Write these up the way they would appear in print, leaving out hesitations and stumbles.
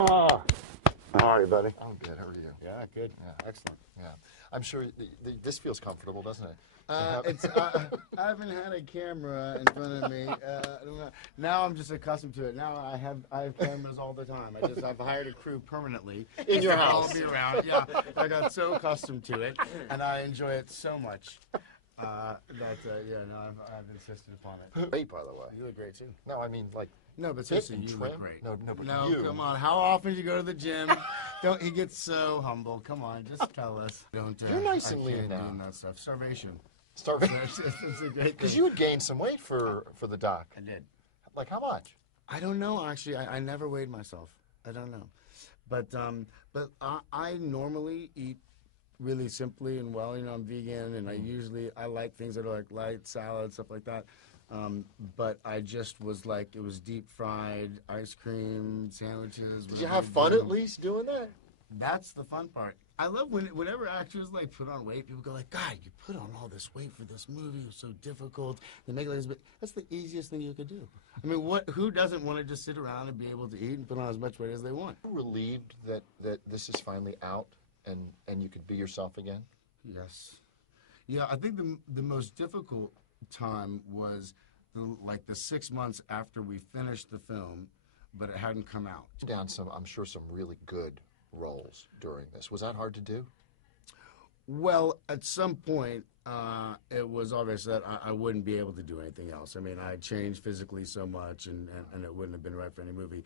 Ah, how are you, buddy? I'm good. How are you? Yeah, good. Yeah. Excellent. Yeah. I'm sure this feels comfortable, doesn't it? I haven't had a camera in front of me. I don't know. Now I'm just accustomed to it. Now I have cameras all the time. I've hired a crew permanently In your to follow house. me around. Yeah, I got so accustomed to it, and I enjoy it so much I've insisted upon it. Great, by the way. You look great too. No, I mean like. No, but Fit seriously, and you trim? look great. No, but no, you. come on. How often do you go to the gym? Don't he gets so humble? Come on, just tell us. Don't. You're nice I and lean can't now. do that stuff. Starvation. Starvation. It's a great Because thing. you had gained some weight for the doc. I did. Like how much? I don't know. Actually, I never weighed myself. I don't know, but I normally eat really simply and well. You know, I'm vegan, and I like things that are like light salad, stuff like that. But I just was like, it was deep fried ice cream sandwiches. Did you have fun at least doing that? That's the fun part. I love whenever actors like put on weight, people go like, God, you put on all this weight for this movie. It was so difficult. They make it like this, but that's the easiest thing you could do. I mean, who doesn't want to just sit around and be able to eat and put on as much weight as they want? Are you relieved that this is finally out and you could be yourself again? Yes. Yeah, I think the most difficult time was the 6 months after we finished the film, but it hadn't come out. Down I'm sure some really good roles during this. Was that hard to do? Well, at some point, it was obvious that I wouldn't be able to do anything else. I mean, I changed physically so much, and it wouldn't have been right for any movie.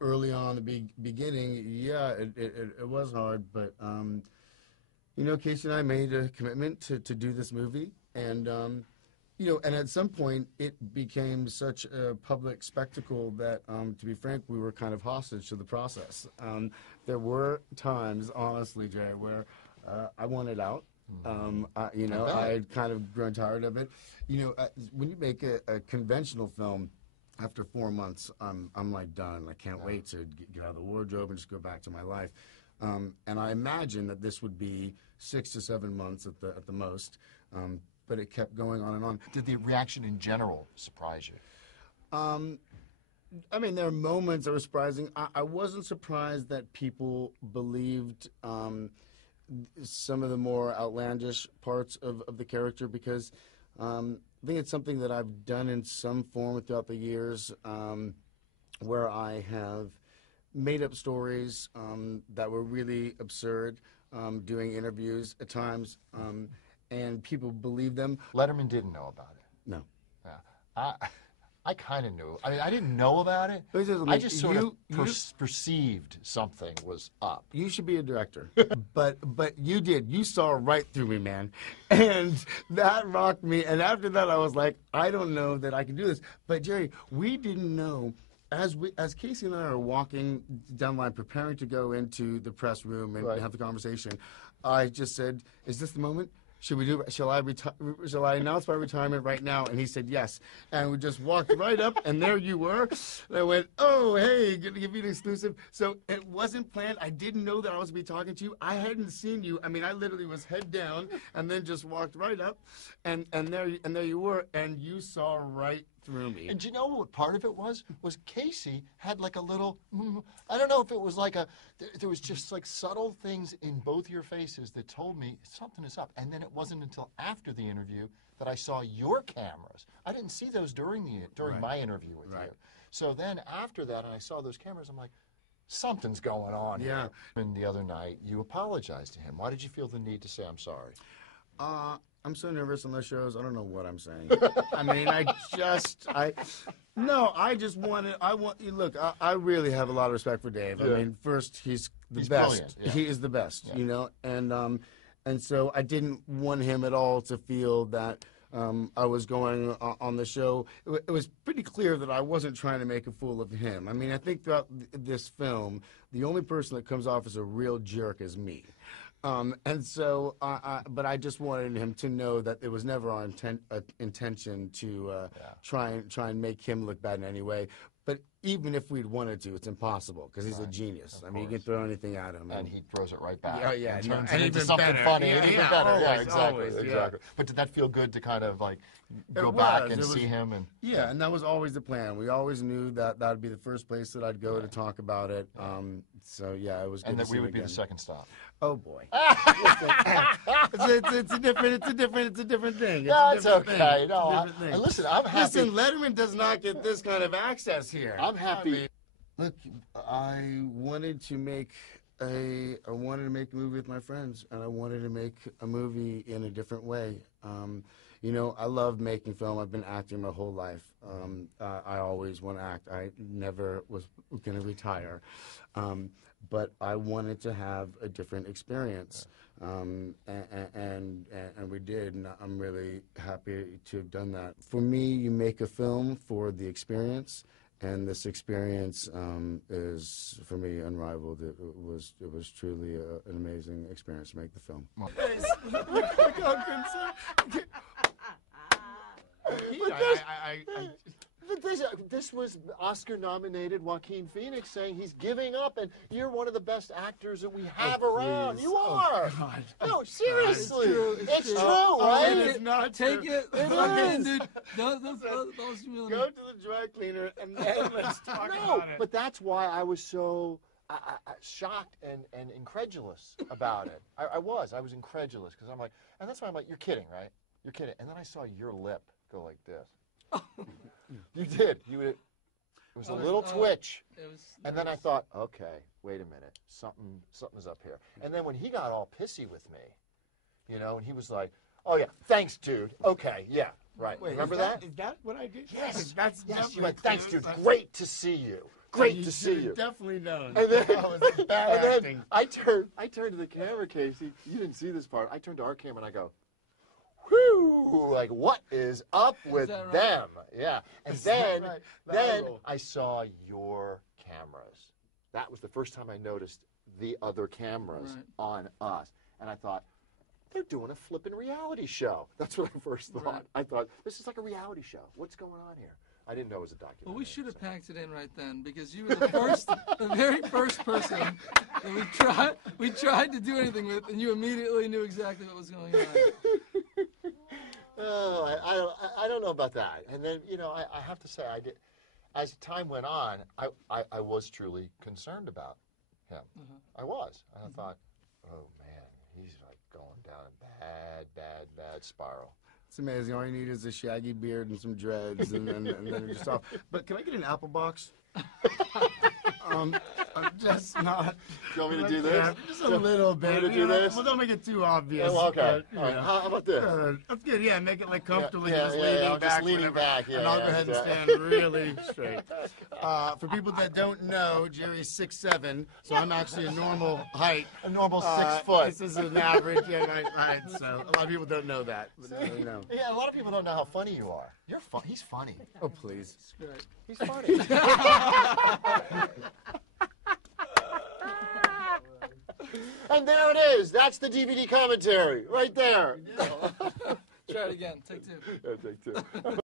Early on, the beginning, yeah, it was hard, but you know, Casey and I made a commitment to do this movie, and you know, and at some point, it became such a public spectacle that, to be frank, we were kind of hostage to the process. There were times, honestly, Jay, where I wanted out. You know, I had kind of grown tired of it. You know, when you make a conventional film, after 4 months, I'm like done. I can't wait to get out of the wardrobe and just go back to my life. And I imagined that this would be 6 to 7 months at the most. But it kept going on and on. Did the reaction in general surprise you? I mean, there are moments that were surprising. I wasn't surprised that people believed some of the more outlandish parts of the character, because I think it's something that I've done in some form throughout the years, where I have made up stories that were really absurd, doing interviews at times, and people believe them. Letterman didn't know about it. No. Yeah. I kind of knew. I mean, I didn't know about it. I just sort of perceived something was up. You should be a director. but you did. You saw right through me, man. And that rocked me. And after that, I was like, I don't know that I can do this. But, Jerry, we didn't know. As Casey and I are walking down the line, preparing to go into the press room and have the conversation, I just said, is this the moment? Should we do? Shall I announce my retirement right now? And he said yes. And we just walked right up, and there you were. And I went, oh, hey, going to give you an exclusive. So it wasn't planned. I didn't know that I was going to be talking to you. I hadn't seen you. I mean, I literally was head down, and then just walked right up, and there you were, and you saw right through me. And do you know what part of it was? Was Casey had like a little, I don't know if it was like there was just like subtle things in both your faces that told me something is up. And then it wasn't until after the interview that I saw your cameras. I didn't see those during my interview with you. So then after that, and I saw those cameras, I'm like, something's going on here. And the other night, you apologized to him. Why did you feel the need to say, I'm sorry? I'm so nervous on those shows. I don't know what I'm saying. I mean, I look, I really have a lot of respect for Dave. Yeah. I mean, first, he's best. Brilliant. Yeah. He is the best, you know, and so I didn't want him at all to feel that I was going on the show. It was pretty clear that I wasn't trying to make a fool of him. I mean, I think throughout this film, the only person that comes off as a real jerk is me. And so, but I just wanted him to know that it was never our intention to try and make him look bad in any way. But even if we'd wanted to, it's impossible because he's a genius. I mean, you can throw anything at him, and he throws it right back. Yeah, yeah, and no, turns and it into even something better. funny. Yeah, and even yeah, better. always, Yeah, exactly, always, yeah. exactly. But did that feel good to kind of like go It back was. and It was- see him? And Yeah, and that was always the plan. We always knew that that would be the first place that I'd go to talk about it. So yeah, it was good and to that see we him would be the again. second stop. Oh boy, it's a different thing. No, a it's different okay. thing. No, It's a different thing. and listen, I'm happy. Listen, Letterman does not get this kind of access here. I'm happy. I mean, look, I wanted to make a movie with my friends, and I wanted to make a movie in a different way. You know, I love making film. I've been acting my whole life. I always want to act. I never was going to retire. But I wanted to have a different experience. And we did, and I'm really happy to have done that. For me, you make a film for the experience, and this experience is, for me, unrivaled. It was truly an amazing experience to make the film. Look how concerned. But this was Oscar-nominated Joaquin Phoenix saying he's giving up, and you're one of the best actors that we have around. Please. You are. God. No, seriously. It's true, Oh, right? it is not Take true. it. It Fucking, is. dude. Those really. Go to the dry cleaner and then let's talk No, about it. but that's why I was so shocked and incredulous about it. I was incredulous because I'm like, and that's why I'm like, you're kidding, right? You're kidding. And then I saw your lip go like this. You did. It was a little twitch. It was, And then I thought, okay, wait a minute, something's up here. And then when he got all pissy with me, you know, and he was like, oh yeah, thanks, dude. Okay, yeah, right. Wait, Remember is that? Is that what I did? Yes. That's Yes. definitely You went, thanks, true. dude. Great to see you. Great to see should've you. Definitely known. And then, that was bad and acting. then I turned to the camera, Casey. You didn't see this part. I turned to our camera and I go, whew, like what is up with that right? them? Yeah. And then, right? then That'll- I saw your cameras. That was the first time I noticed the other cameras Right. on us. And I thought, they're doing a flippin' reality show. That's what I first thought. Right. I thought, this is like a reality show. What's going on here? I didn't know it was a documentary. Well, we should have packed it in right then because you were the very first person that we tried to do anything with, and you immediately knew exactly what was going on. Oh, I don't know about that. And then, you know, I have to say, I did. As time went on, I was truly concerned about him. I was. And I thought, oh, man, he's like going down a bad spiral. It's amazing. All you need is a shaggy beard and some dreads, and then you're just off. But can I get an apple box? I'm just not. You want me to do this? Just a little bit. Want me to do this? Well, don't make it too obvious. Yeah, well, okay. But, All right. How about this? That's good. Yeah, make it like comfortably Yeah, just yeah, leaning yeah, I'm back. just leaning whenever. back, yeah, and I'll yeah, go ahead and yeah. stand really straight. For people that don't know, Jerry's 6'7", so I'm actually a normal height. A normal 6 foot. This is an average. Yeah, right. So a lot of people don't know that. But now they know. Yeah, a lot of people don't know how funny you are. You're fun. He's funny. Oh, please. Great. He's funny. And there it is. That's the DVD commentary right there. Try it again. Take two. Yeah, take two.